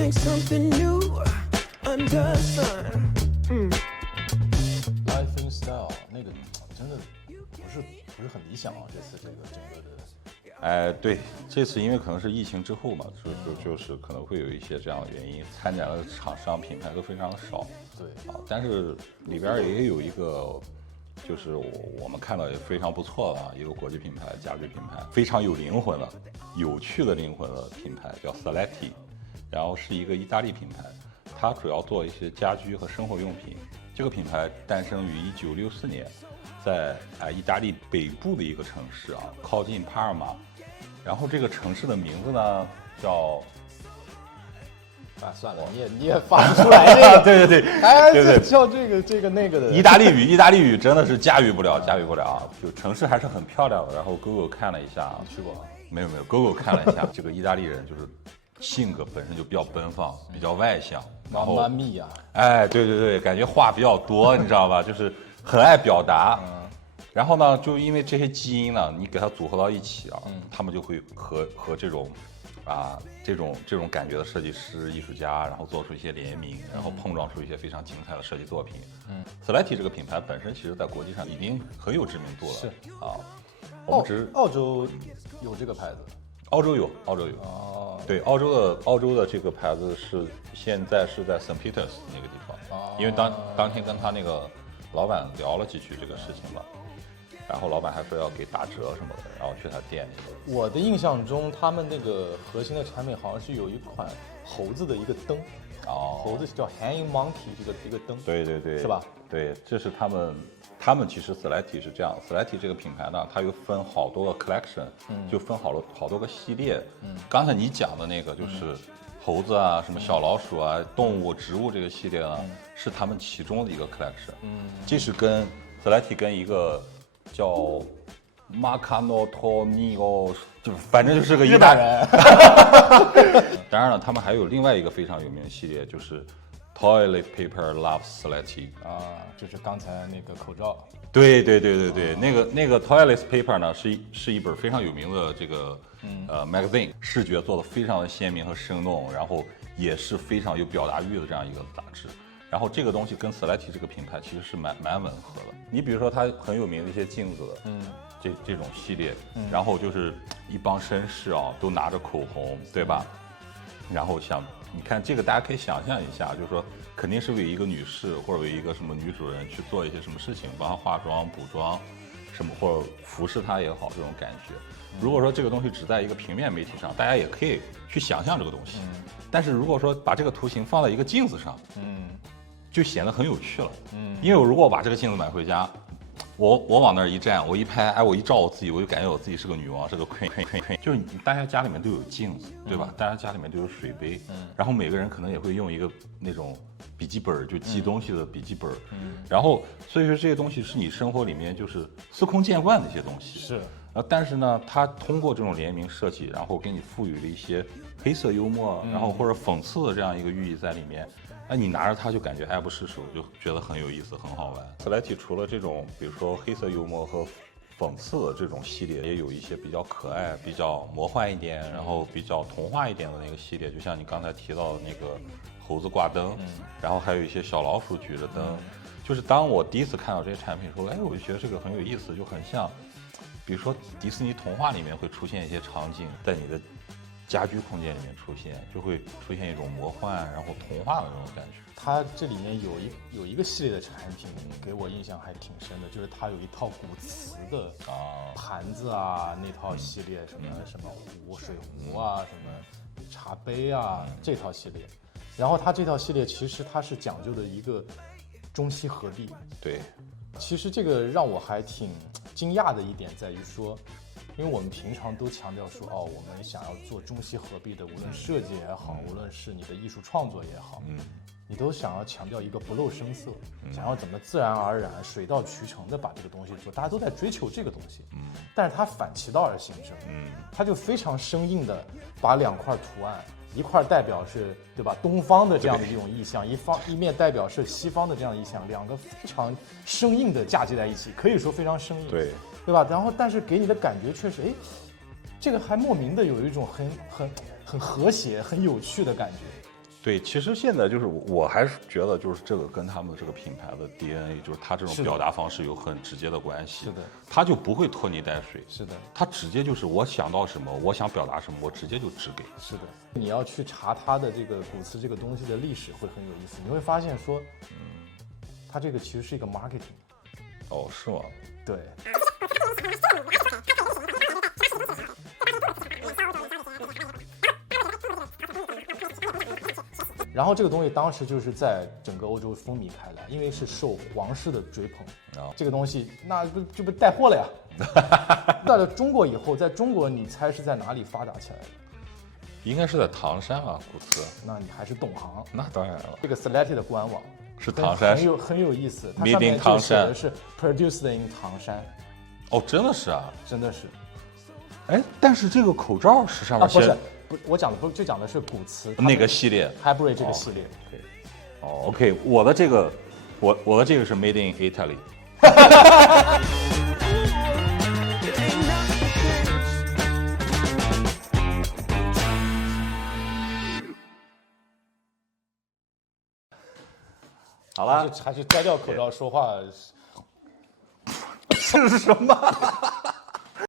think something new under the sun. Life in Style 那个真的不是很理想啊，这次这个整个的。哎，对，这次因为可能是疫情之后嘛，就是可能会有一些这样的原因，参展的厂商品牌都非常的少。对啊，但是里边也有一个，就是我们看到也非常不错的一个国际品牌，家居品牌，非常有灵魂的、有趣的灵魂的品牌，叫 Seletti， 然后是一个意大利品牌，它主要做一些家居和生活用品。这个品牌诞生于1964年，在意大利北部的一个城市啊，靠近帕尔马。然后这个城市的名字呢叫，算了，你也发不出来这个，对，对，叫这个那个的。意大利语真的是驾驭不了啊！就城市还是很漂亮的。然后 Google 看了一下，去过？没有 ，Google 看了一下，这个意大利人就是性格本身就比较奔放，比较外向，然后妈咪呀，哎，对，感觉话比较多，你知道吧？就是很爱表达。然后呢，就因为这些基因呢，你给它组合到一起啊，他们就会和这种这种感觉的设计师、艺术家，然后做出一些联名，然后碰撞出一些非常精彩的设计作品。Seletti 这个品牌本身其实在国际上已经很有知名度了。是啊，我们澳洲有这个牌子。澳洲有。哦，对，澳洲的这个牌子现在是在 St. Peters 那个地方。因为当天跟他那个老板聊了几句这个事情吧。然后老板还说要给打折什么的，然后去他店里。我的印象中，他们那个核心的产品好像是有一款猴子的一个灯，猴子叫 Hanging Monkey 一个灯，对，是吧？对，这是他们其实 Seletti 是这样 ，Seletti 这个品牌呢，它又分好多个 collection，就分好多个系列。刚才你讲的那个就是猴子啊，什么小老鼠啊，动物、植物这个系列呢，是他们其中的一个 collection。这是跟 Seletti 跟一个叫马卡诺托尼欧，就反正就是个意大利人。当然了，他们还有另外一个非常有名的系列，就是 Toilet Paper Love Seletti 啊，就是刚才那个口罩。对，那个 Toilet Paper 呢是一本非常有名的这个magazine， 视觉做的非常的鲜明和生动，然后也是非常有表达欲的这样一个杂志。然后这个东西跟 Seletti 这个品牌其实是蛮吻合的。你比如说它很有名的一些镜子，这种系列，然后就是一帮绅士啊，都拿着口红，对吧？然后你看这个，大家可以想象一下，就是说肯定是为一个女士或者为一个什么女主人去做一些什么事情，帮她化妆、补妆，什么或者服侍她也好，这种感觉。如果说这个东西只在一个平面媒体上，大家也可以去想象这个东西。但是如果说把这个图形放在一个镜子上，就显得很有趣了。因为如果我把这个镜子买回家，我往那儿一站，我一拍，哎，我一照我自己，我就感觉我自己是个女王，是个 queen。就是大家家里面都有镜子，对吧？大家家里面都有水杯，然后每个人可能也会用一个那种笔记本，就记东西的笔记本。然后所以说这些东西是你生活里面就是司空见惯的一些东西。是。但是呢，它通过这种联名设计，然后给你赋予了一些黑色幽默，然后或者讽刺的这样一个寓意在里面。那你拿着它就感觉爱不释手，就觉得很有意思，很好玩。Seletti 除了这种，比如说黑色幽默和讽刺的这种系列，也有一些比较可爱、比较魔幻一点，然后比较童话一点的那个系列，就像你刚才提到的那个猴子挂灯，然后还有一些小老鼠举着灯。就是当我第一次看到这些产品的时候，哎，我就觉得这个很有意思，就很像，比如说迪士尼童话里面会出现一些场景，在你的家居空间里面出现，就会出现一种魔幻然后童话的那种感觉。它这里面有一个系列的产品给我印象还挺深的，就是它有一套古瓷的盘子啊，那套系列什么水壶啊，什么茶杯啊，这套系列。然后它这套系列其实它是讲究的一个中西合璧。对，其实这个让我还挺惊讶的一点在于说，因为我们平常都强调说，我们想要做中西合璧的，无论设计也好，无论是你的艺术创作也好，你都想要强调一个不露声色，想要怎么自然而然、水到渠成的把这个东西做，大家都在追求这个东西，但是它反其道而行之，它就非常生硬的把两块图案，一块代表是对吧东方的这样的一种意象，一面代表是西方的这样的意象，两个非常生硬的嫁接在一起，可以说非常生硬，对吧？然后但是给你的感觉却是，这个还莫名的有一种很和谐、很有趣的感觉。对，其实现在就是我还是觉得就是这个跟他们这个品牌的 DNA，就是它这种表达方式有很直接的关系。是的，它就不会拖泥带水。是的，它直接就是我想到什么，我想表达什么，我直接就直给。是的。你要去查它的这个古瓷这个东西的历史会很有意思，你会发现说，它这个其实是一个 marketing。哦，是吗？对。然后这个东西当时就是在整个欧洲风靡开来，因为是受皇室的追捧。这个东西那就被带货了呀。到了中国以后，在中国你猜是在哪里发达起来的？应该是在唐山啊，古瓷。那你还是懂行。那当然了。这个 Saletti 的官网是唐山，很有意思，它上面就写的是 produced in 唐山。哦，真的是啊，真的是。哎，但是这个口罩是上面不是，我讲的不就讲的是古瓷那个系列 Hybrid 这个系列。哦 ，OK， 我的这个是 Made in Italy。好了，还是摘掉口罩说话。这是什么？